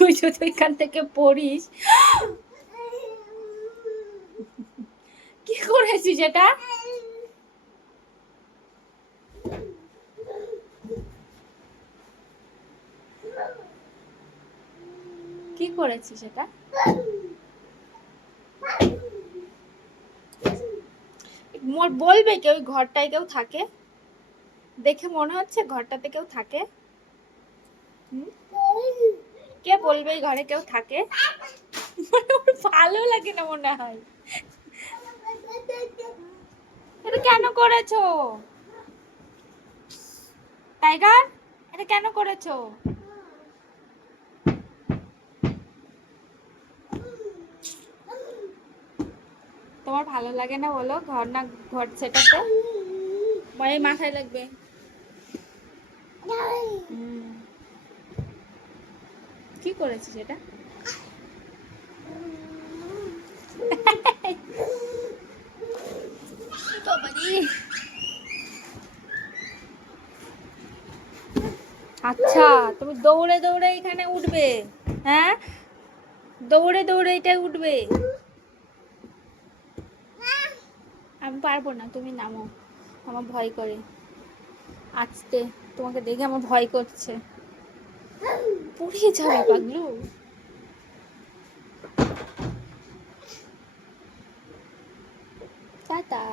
তুই যদি এখান থেকে পড়িস। কি করেছিস এটা? কি করেছিস এটা? বলবে কেউ ঘরটায় কেউ থাকে? দেখে মনে হচ্ছে ঘরটাতে কেউ থাকে? কে বলবে এই ঘরে কেউ থাকে? ভালো লাগে না মনে হয়। এটা কেন করেছো টাইগার? এটা কেন করেছো? তোমার ভালো লাগে না বলো? ঘর না ঘর সেটাতে মায়ের মাথায় লাগবে। কি করেছিস এটা? আচ্ছা, তুমি দৌড়ে দৌড়ে এখানে উঠবে? হ্যাঁ, দৌড়ে দৌড়ে এটা উঠবে? আমি পারবো না, তুমি নামো। আমার ভয় করে আসতে, তোমাকে দেখে আমার ভয় করছে। পড়ে যাবে পাগলু। টাটা।